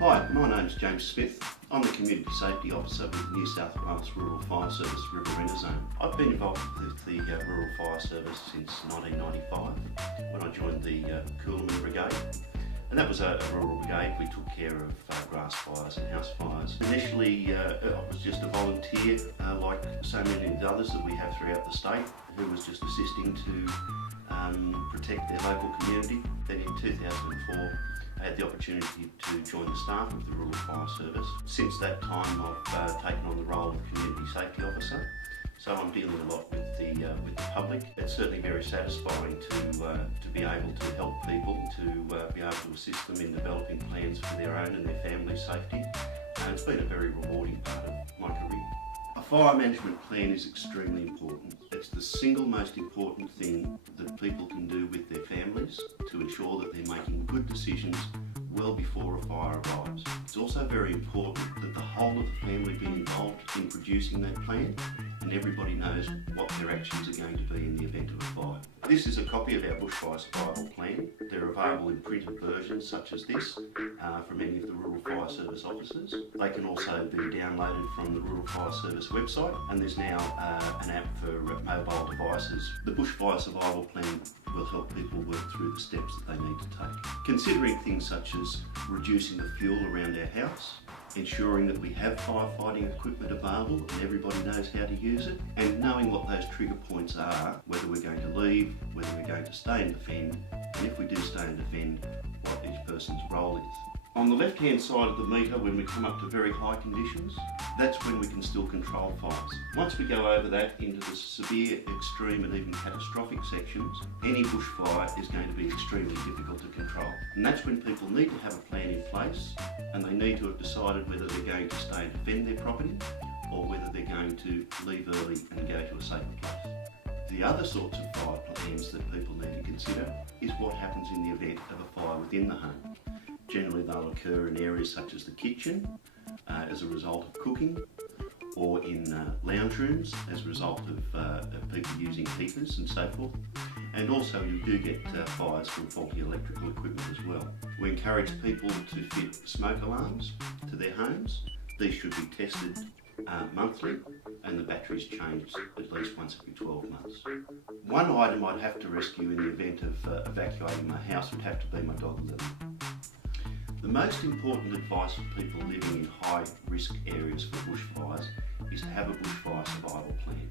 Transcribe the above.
Hi, my name's James Smith. I'm the Community Safety Officer with the New South Wales Rural Fire Service Riverina Zone. I've been involved with the Rural Fire Service since 1995 when I joined the Coolman Brigade. And that was a rural brigade. We took care of grass fires and house fires. Initially, I was just a volunteer, like so many of the others that we have throughout the state, who was just assisting to protect their local community. Then in 2004, I had the opportunity to join the staff of the Rural Fire Service. Since that time, I've taken on the role of Community Safety Officer. So I'm dealing a lot with the public. It's certainly very satisfying to be able to help people, to be able to assist them in developing plans for their own and their family's safety. And it's been a very rewarding part of my career. A fire management plan is extremely important. It's the single most important thing that people can do with their families to ensure that they're making good decisions well before a fire arrives. It's also very important that the whole of the family be involved in producing that plan and everybody knows what their actions are going to be in the event of a fire. This is a copy of our Bushfire Survival Plan. They're available in printed versions such as this from any of the Rural Fire Service offices. They can also be downloaded from the Rural Fire Service website, and there's now an app for mobile devices. The Bushfire Survival Plan will help people work through the steps that they need to take. Considering things such as reducing the fuel around our house, ensuring that we have firefighting equipment available and everybody knows how to use it, and knowing what those trigger points are, whether we're going to leave, whether we're going to stay and defend, and if we do stay and defend, what each person's role is. On the left-hand side of the meter, when we come up to very high conditions, that's when we can still control fires. Once we go over that into the severe, extreme and even catastrophic sections, any bushfire is going to be extremely difficult to control. And that's when people need to have a plan in place and they need to have decided whether they're going to stay and defend their property or whether they're going to leave early and go to a safer place. The other sorts of fire plans that people need to consider is what happens in the event of a fire within the home. Generally they'll occur in areas such as the kitchen as a result of cooking, or in lounge rooms as a result of people using heaters and so forth. And also you do get fires from faulty electrical equipment as well. We encourage people to fit smoke alarms to their homes. These should be tested monthly and the batteries changed at least once every 12 months. One item I'd have to rescue in the event of evacuating my house would have to be my dog Lily. The most important advice for people living in high risk areas for bushfires is to have a bushfire survival plan.